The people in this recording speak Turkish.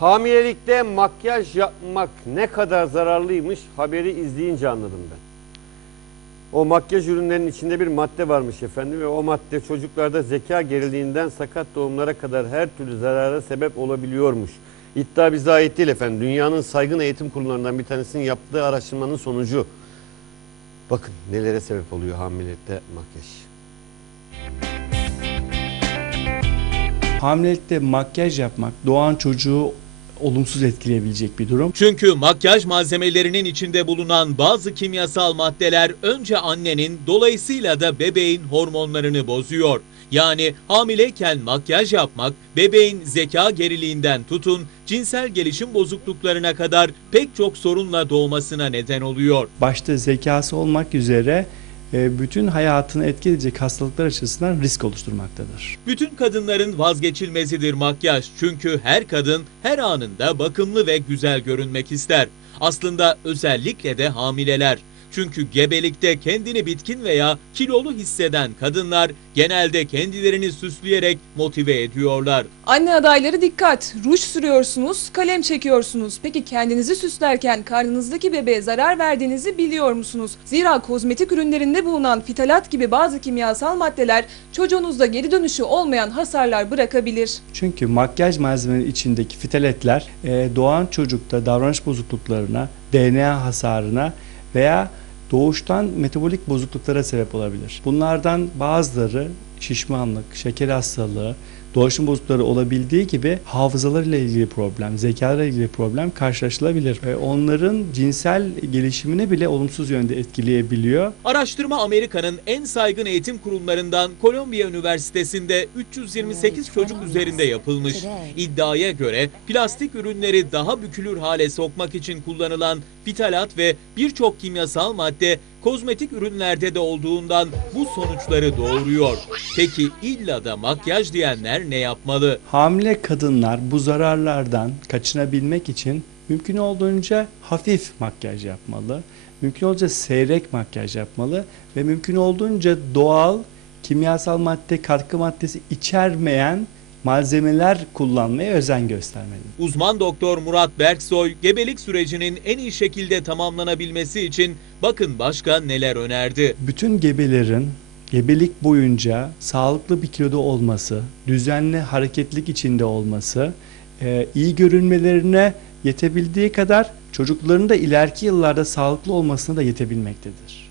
Hamilelikte makyaj yapmak ne kadar zararlıymış haberi izleyince anladım ben. O makyaj ürünlerinin içinde bir madde varmış efendim ve o madde çocuklarda zeka geriliğinden sakat doğumlara kadar her türlü zarara sebep olabiliyormuş. İddia bize ait değil efendim. Dünyanın saygın eğitim kurumlarından bir tanesinin yaptığı araştırmanın sonucu. Bakın nelere sebep oluyor hamilelikte makyaj. Hamilelikte makyaj yapmak doğan çocuğu olumsuz etkileyebilecek bir durum. Çünkü makyaj malzemelerinin içinde bulunan bazı kimyasal maddeler önce annenin dolayısıyla da bebeğin hormonlarını bozuyor. Yani hamileyken makyaj yapmak bebeğin zeka geriliğinden tutun cinsel gelişim bozukluklarına kadar pek çok sorunla doğmasına neden oluyor. Başta zekası olmak üzere bütün hayatını etki edecek hastalıklar açısından risk oluşturmaktadır. Bütün kadınların vazgeçilmezidir makyaj. Çünkü her kadın her anında bakımlı ve güzel görünmek ister. Aslında özellikle de hamileler. Çünkü gebelikte kendini bitkin veya kilolu hisseden kadınlar genelde kendilerini süsleyerek motive ediyorlar. Anne adayları dikkat. Ruj sürüyorsunuz, kalem çekiyorsunuz. Peki kendinizi süslerken karnınızdaki bebeğe zarar verdiğinizi biliyor musunuz? Zira kozmetik ürünlerinde bulunan fitalat gibi bazı kimyasal maddeler çocuğunuzda geri dönüşü olmayan hasarlar bırakabilir. Çünkü makyaj malzemeleri içindeki fitaletler e, doğan çocukta davranış bozukluklarına, DNA hasarına veya doğuştan metabolik bozukluklara sebep olabilir. Bunlardan bazıları şişmanlık, şeker hastalığı, dolaşım bozuklukları olabildiği gibi hafızalarıyla ilgili problem, zekalarıyla ilgili problem karşılaşılabilir. Ve onların cinsel gelişimini bile olumsuz yönde etkileyebiliyor. Araştırma Amerika'nın en saygın eğitim kurumlarından Kolombiya Üniversitesi'nde 328 çocuk üzerinde yapılmış. İddiaya göre plastik ürünleri daha bükülür hale sokmak için kullanılan fitalat ve birçok kimyasal madde kozmetik ürünlerde de olduğundan bu sonuçları doğuruyor. Peki illa da makyaj diyenler ne yapmalı? Hamile kadınlar bu zararlardan kaçınabilmek için mümkün olduğunca hafif makyaj yapmalı. Mümkün olduğunca seyrek makyaj yapmalı ve mümkün olduğunca doğal kimyasal madde katkı maddesi içermeyen malzemeler kullanmaya özen göstermeli. Uzman doktor Murat Berksoy gebelik sürecinin en iyi şekilde tamamlanabilmesi için bakın başka neler önerdi. Bütün gebelerin gebelik boyunca sağlıklı bir kiloda olması, düzenli hareketlik içinde olması, e, iyi görünmelerine yetebildiği kadar çocukların da ileriki yıllarda sağlıklı olmasına da yetebilmektedir.